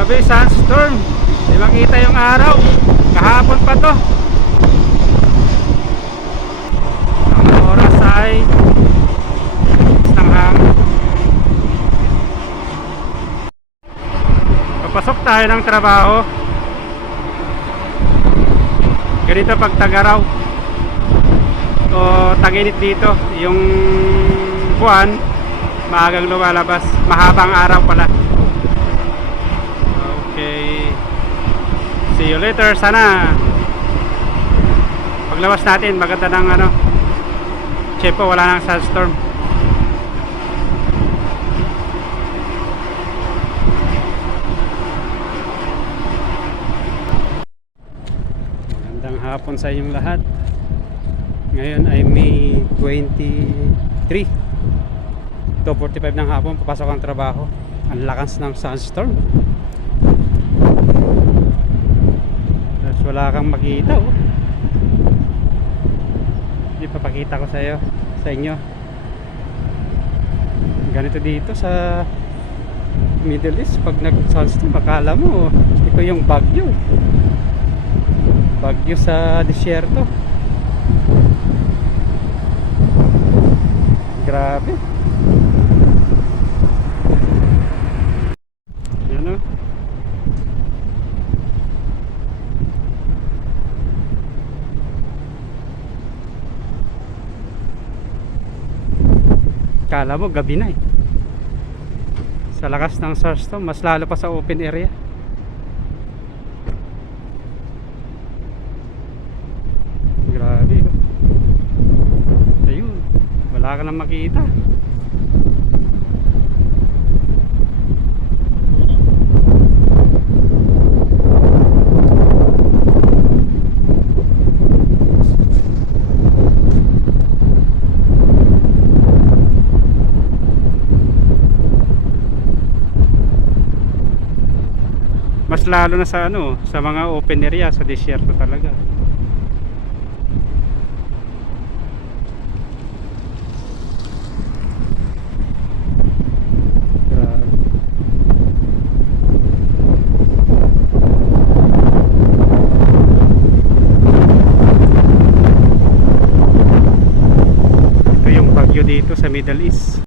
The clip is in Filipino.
Grabe, sandstorm. Di makita yung araw. Kahapon pa to. Ang oras ay ng hangin. Papasok tayo ng trabaho. Ganito pag tagaraw o taginit dito. Yung buwan maagang lumalabas. Mahabang araw pala. Okay, see you later. Sana paglabas natin maganda ng ano, tsepo, wala nang sandstorm. Magandang hapon sa inyong lahat. Ngayon ay May 23, 2:45 ng hapon. Papasok ang trabaho. Ang lakas ng sandstorm. Wala kang makita, oh. Hindi papakita ko sa inyo. Ganito dito sa Middle East pag nag-sandstorm, akala mo ito yung bagyo sa disyerto. Grabe. Yan, oh. Kala mo gabi na eh. Sa lakas ng sandstorm, mas lalo pa sa open area. Grabe, no? Ayun, wala ka nang makita. Mas lalo na sa ano, sa mga open area, sa disyerto talaga. Grabe. Ito yung bagyo dito sa Middle East.